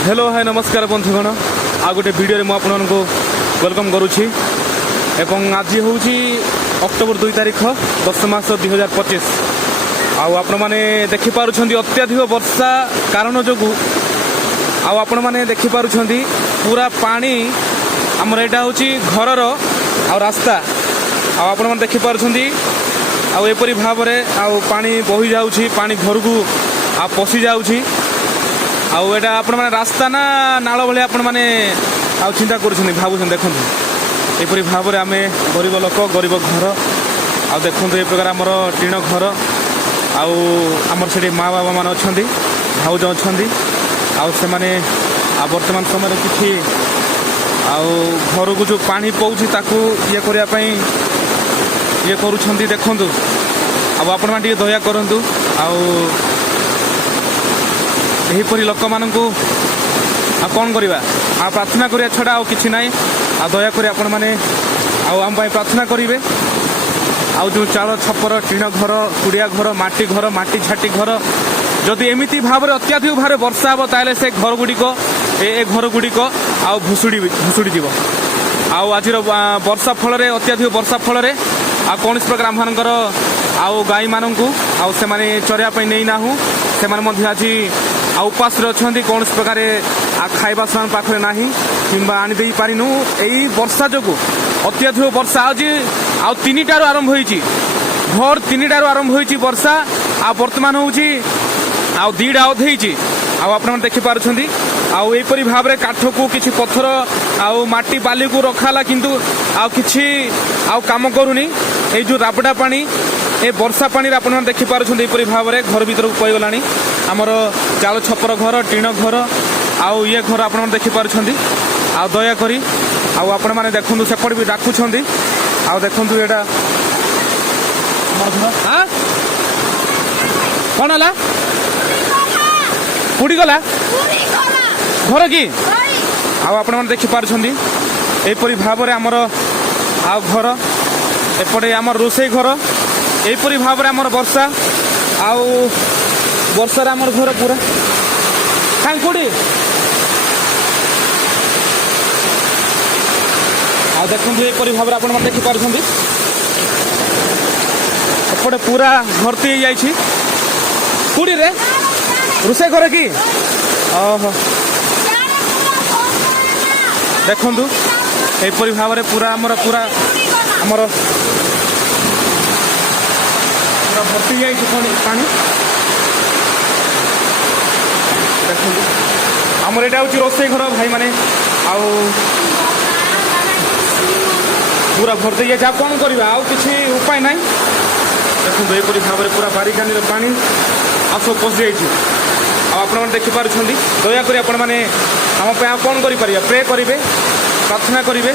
hello hi नमस्कार बंधुगण आ गोटे वीडियो में आपको वेलकम करुँची एवं आज हूँ अक्टोबर 2 तारीख 10 मास 2025 आपण मैंने देखिपुंट अत्याधिक वर्षा कारण जो आपण मैंने देखिपुंट पूरा पानी आमर यहाँ हूँ घर रास्ता आपण मैंने देखिपुंट आईपरी भाव में पानी बही जाऊँगी पानी घर को पशि जाऊँगी आटा आपण मैंने रास्ता ना नाल भाई आपण मैंने चिंता कर भावुं देखु यहपरी भाव में आम गरीब लोक गरीब घर आ देखु ये प्रकार आमर टीण घर आमर से माँ बाबा मान अच्छा भाउज अच्छा से वर्तमान समय किसी घर को जो पानी पौची ये करने ये करुँच देखु आपण मैंने दया करूँ यहीपरी लोक मान कौन करवा प्रार्थना करिया छड़ा आ कि ना दयाकोरी आपण मैंने आम प्रार्थना करेंगे जो चाल छपर टीण घर कुड़िया घर माटी झाटी घर जदि एमती भाव में अत्याधिक भाव वर्षा हम ताले से घर गुड़िक ए घर गुड़िक भुशुड़ी जीव आज वर्षा फल अत्याधिक वर्षा फल कौन प्रकार आमर गाई मानू से चरिया नहीं ना से आज उपास अच्छा कौन प्रकार खाଇବା से पाखे ना कि आनीदे पारिनु यही वर्षा जो अत्याधिक वर्षा आज तीन टारू आरंभ होती भोर 3टारू आरंभ होती वर्षा वर्तमान हूँ दीटा अधे आप देखिपुंट आईपरी भाव में काठ को किसी पत्थर आटी बाली को रखाला किंतु किसी काम करूनी ये जो राबड़ा पानी ए वर्षा पानी आप देखिपुंट यहपरी भाव में घर भर को पईगला आमर चाल छपर घर टीण घर ये घर आप देखिपुंट दयाकोरी आपण मैंने देखु सेपट भी डाकुंट देखु यहाँ कौन है पुड़ी गला घर कि आपण मैंने देखिपुंट यहपरी भाव में आमर घर एपटे आमर रोसई घर यहपरी भाव में आमर वर्षा वर्षा आमर घर पूरा कहीं कौटी देखु यहपरी भाव में आप देखिपुंट एपटे पूरा भर्ती हो जाए कौटी रे रोसे घर कि देखु यहपरी भाव में पूरा आमर पूरा आमर भर्ती जाए पानी देखो आमर यहाँ हूँ रोसई घर भाई मैंने पूरा भर्ती जाए आप कौन करवा किसी उपाय ना देखो यहपरी भाव में पूरा बारिकानी पानी सब पशि जाइए आप देखिपुंट दयाकोरी आपण मैंने आम कौन कर प्रे करेंगे प्रार्थना करेंगे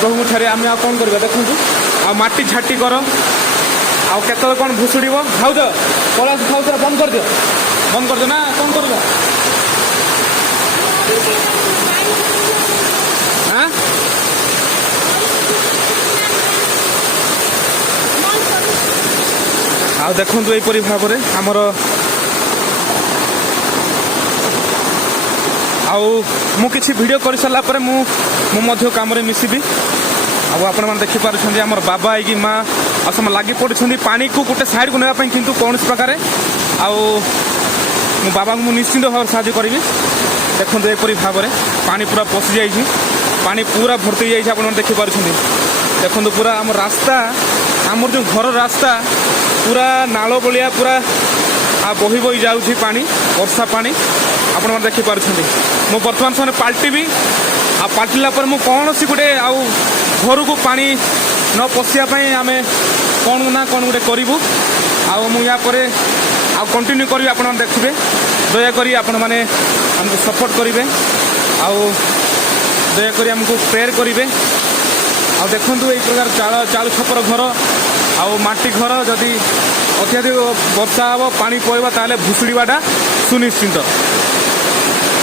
प्रभु ठारे आम कौन करवा देखो माटी झाटी कर केत कौन भुशुड़ भाज कला खाऊ बंद कर दियो ना कौन कर देखु यहपरी भाव में आमर मुझे वीडियो कर सारापर मुझे कम मिसबी आपण मैंने देखिपुंट आमर बाबा आई माँ सब लगी पड़ी पानी को गोटे साइड को नापी कितु कौन प्रकार मो बाबा को निश्चिंत भाव साहय करी देखो यहपरी भाव में पानी पूरा पशि जाइए पानी पूरा भर्ती जाइए आप देखिपुंट देखो पूरा आम रास्ता आमर जो घर रास्ता पूरा नाल बलिया पूरा बही बही जाऊँगी पानी वर्षा पानी आप देखिपुंट मु बर्तमान समय पाल्टी पाल्टिला पर मु कौन सी गोटे घर को पानी न पशियापाई आम कौन ना कौन गोटे करूँ या कंटिन्यू करी आप देखिए दयाकोरी आपण मैंने आमको सपोर्ट करेंगे दयाकोरी आमको प्रेयर करेंगे देखु ये प्रकार चाल छपर घर माटी घर जदि अत्याधिक वर्षा हम पानी पड़वा ताले भुशुड़ाटा सुनिश्चित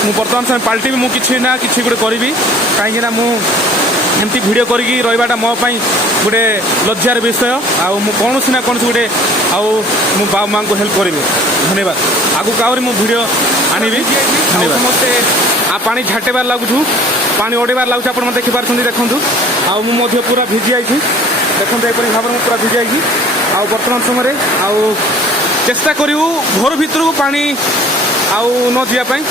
मु बर्तमान समय पाल्टी मुझे ना कि गोटे करी कहीं एमती भिड करके रहीबाटा मो गोटे लज्जार विषय कौन ना कौन गोटे मो बाबा माँ को हेल्प करी धन्यवाद आगू आहुरी मु भिड ଆଣିବି ସମସ୍ତେ ଆଉ ପାଣି ଝାଟେବାର ଲାଗୁଛୁ ପାଣି ଓଡ଼େଇବାର ଲାଗୁଛି ଆପଣ ଦେଖିପାରୁଛନ୍ତି ଦେଖନ୍ତୁ ଆଉ ମୁଁ ମଧ୍ୟ ପୁରା ଭିଜି ଯାଇଛି ଦେଖନ୍ତୁ ଏପରି ଭାବରେ ମୁଁ ପୁରା ଭିଜି ଯାଇଛି ଆଉ ବର୍ତ୍ତମାନ ସମୟରେ ଆଉ ଚେଷ୍ଟା କରିବୁ ଘର ଭିତରକୁ ପାଣି ଆଉ ନ ଯିବା ପାଇଁ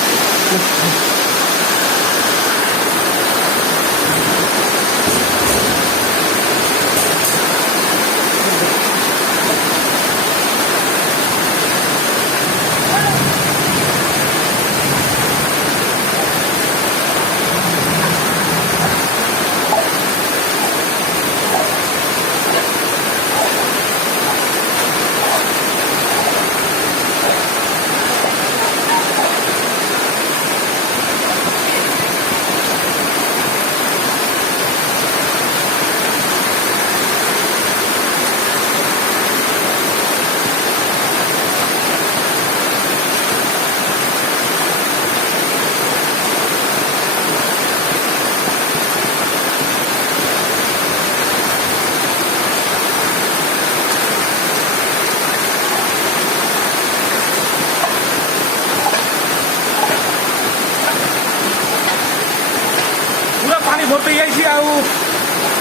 पानी भर्ती जाइए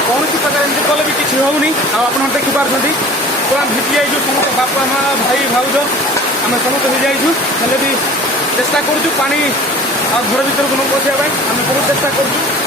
कौन प्रकार एमती कले भी किसी होनी आप देखिपारे पूरा भिजी जाइए समस्त बापा माँ भाई भाउज आम समस्त भिजी जाइए हेल्ले भी चेष्टा करूँ पानी घर भर को न पशिया आम बहुत चेष्टा करूँ